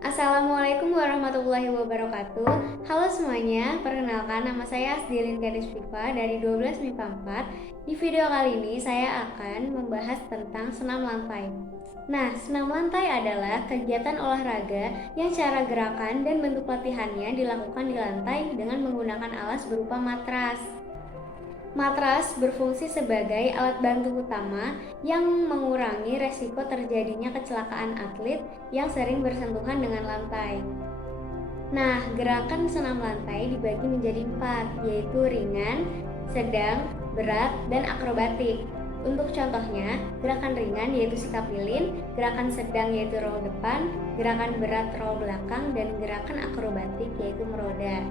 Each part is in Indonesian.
Assalamualaikum warahmatullahi wabarakatuh. Halo semuanya, perkenalkan nama saya Asdilin Gadis Viva dari 12 MIPA 4. Di video kali ini saya akan membahas tentang senam lantai. Nah, senam lantai adalah kegiatan olahraga yang cara gerakan dan bentuk latihannya dilakukan di lantai dengan menggunakan alas berupa matras. Matras berfungsi sebagai alat bantu utama yang mengurangi resiko terjadinya kecelakaan atlet yang sering bersentuhan dengan lantai. Nah, gerakan senam lantai dibagi menjadi 4, yaitu ringan, sedang, berat, dan akrobatik. Untuk contohnya, gerakan ringan yaitu sikap lilin, gerakan sedang yaitu roll depan, gerakan berat roll belakang, dan gerakan akrobatik yaitu meroda.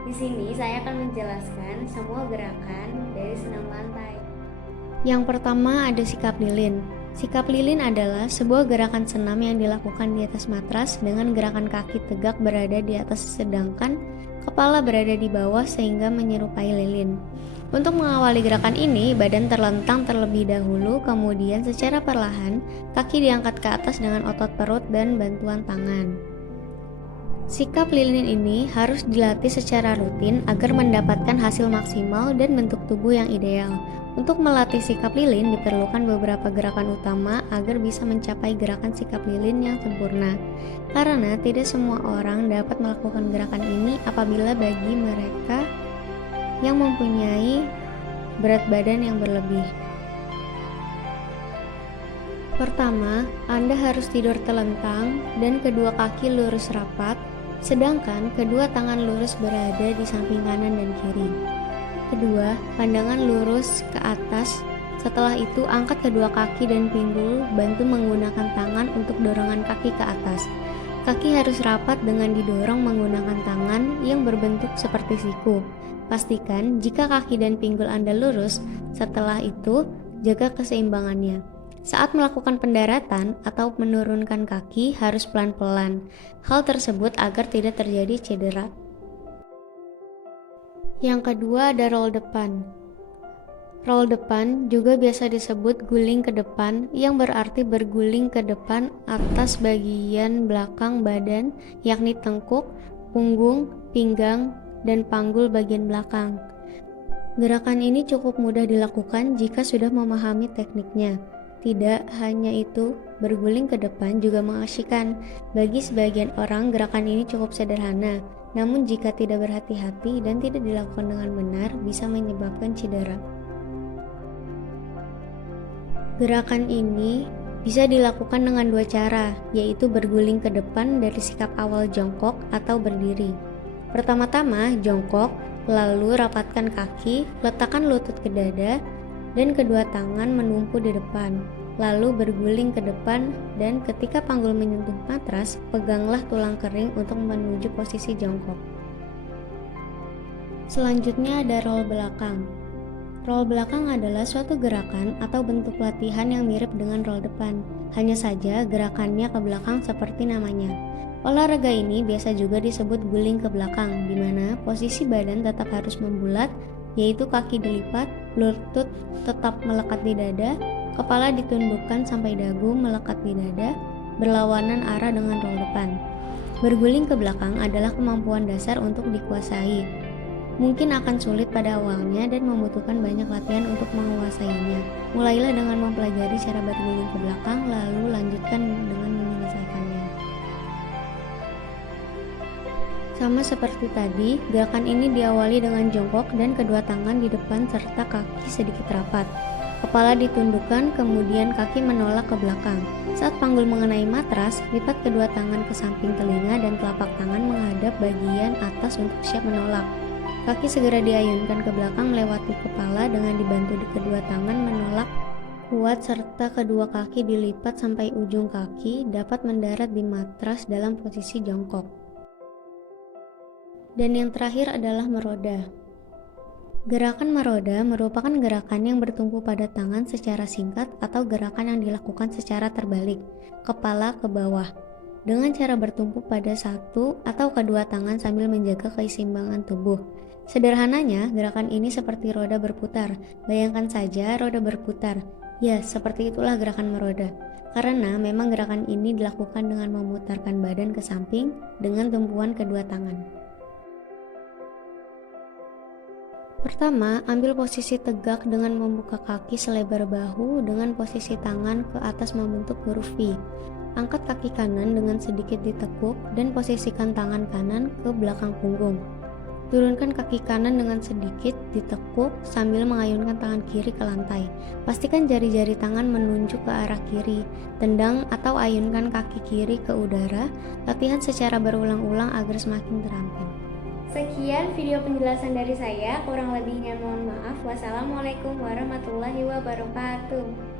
Di sini saya akan menjelaskan semua gerakan dari senam lantai. Yang pertama ada sikap lilin. Sikap lilin adalah sebuah gerakan senam yang dilakukan di atas matras dengan gerakan kaki tegak berada di atas sedangkan kepala berada di bawah sehingga menyerupai lilin. Untuk mengawali gerakan ini, badan terlentang terlebih dahulu, kemudian secara perlahan kaki diangkat ke atas dengan otot perut dan bantuan tangan. Sikap lilin ini harus dilatih secara rutin agar mendapatkan hasil maksimal dan bentuk tubuh yang ideal. Untuk melatih sikap lilin diperlukan beberapa gerakan utama agar bisa mencapai gerakan sikap lilin yang sempurna. Karena tidak semua orang dapat melakukan gerakan ini apabila bagi mereka yang mempunyai berat badan yang berlebih. Pertama, Anda harus tidur telentang dan kedua kaki lurus rapat, sedangkan kedua tangan lurus berada di samping kanan dan kiri. Kedua, pandangan lurus ke atas. Setelah itu, angkat kedua kaki dan pinggul, bantu menggunakan tangan untuk dorongan kaki ke atas. Kaki harus rapat dengan didorong menggunakan tangan yang berbentuk seperti siku. Pastikan jika kaki dan pinggul Anda lurus, setelah itu jaga keseimbangannya. Saat melakukan pendaratan atau menurunkan kaki harus pelan-pelan. Hal tersebut agar tidak terjadi cedera. Yang kedua ada roll depan. Roll depan juga biasa disebut guling ke depan, yang berarti berguling ke depan atas bagian belakang badan, yakni tengkuk, punggung, pinggang, dan panggul bagian belakang. Gerakan ini cukup mudah dilakukan jika sudah memahami tekniknya. Tidak hanya itu, berguling ke depan juga mengasyikkan. Bagi sebagian orang, gerakan ini cukup sederhana. Namun jika tidak berhati-hati dan tidak dilakukan dengan benar, bisa menyebabkan cedera. Gerakan ini bisa dilakukan dengan dua cara, yaitu berguling ke depan dari sikap awal jongkok atau berdiri. Pertama-tama, jongkok, lalu rapatkan kaki, letakkan lutut ke dada, dan kedua tangan menumpu di depan, lalu berguling ke depan dan ketika panggul menyentuh matras, peganglah tulang kering untuk menuju posisi jongkok. Selanjutnya ada roll belakang. Roll belakang adalah suatu gerakan atau bentuk latihan yang mirip dengan roll depan, hanya saja gerakannya ke belakang seperti namanya. Olahraga ini biasa juga disebut guling ke belakang, di mana posisi badan tetap harus membulat, yaitu kaki dilipat, lutut tetap melekat di dada, kepala ditundukkan sampai dagu melekat di dada, berlawanan arah dengan roll depan. Berguling ke belakang adalah kemampuan dasar untuk dikuasai. Mungkin akan sulit pada awalnya dan membutuhkan banyak latihan untuk menguasainya. Mulailah dengan mempelajari cara berguling ke belakang, lalu lanjutkan dengan menyelesaikannya. Sama seperti tadi, gerakan ini diawali dengan jongkok dan kedua tangan di depan serta kaki sedikit rapat. Kepala ditundukkan, kemudian kaki menolak ke belakang. Saat panggul mengenai matras, lipat kedua tangan ke samping telinga dan telapak tangan menghadap bagian atas untuk siap menolak. Kaki segera diayunkan ke belakang melewati kepala dengan dibantu di kedua tangan menolak kuat serta kedua kaki dilipat sampai ujung kaki dapat mendarat di matras dalam posisi jongkok. Dan yang terakhir adalah meroda. Gerakan meroda merupakan gerakan yang bertumpu pada tangan secara singkat atau gerakan yang dilakukan secara terbalik, kepala ke bawah, dengan cara bertumpu pada satu atau kedua tangan sambil menjaga keseimbangan tubuh. Sederhananya, gerakan ini seperti roda berputar. Bayangkan saja roda berputar. Ya, seperti itulah gerakan meroda. karena memang gerakan ini dilakukan dengan memutarkan badan ke samping dengan tumpuan kedua tangan. Pertama, ambil posisi tegak dengan membuka kaki selebar bahu dengan posisi tangan ke atas membentuk huruf V. Angkat kaki kanan dengan sedikit ditekuk dan posisikan tangan kanan ke belakang punggung. Turunkan kaki kanan dengan sedikit ditekuk sambil mengayunkan tangan kiri ke lantai. Pastikan jari-jari tangan menunjuk ke arah kiri. Tendang atau ayunkan kaki kiri ke udara. Latihan secara berulang-ulang agar semakin terampil. Sekian video penjelasan dari saya, kurang lebihnya mohon maaf. Wassalamualaikum warahmatullahi wabarakatuh.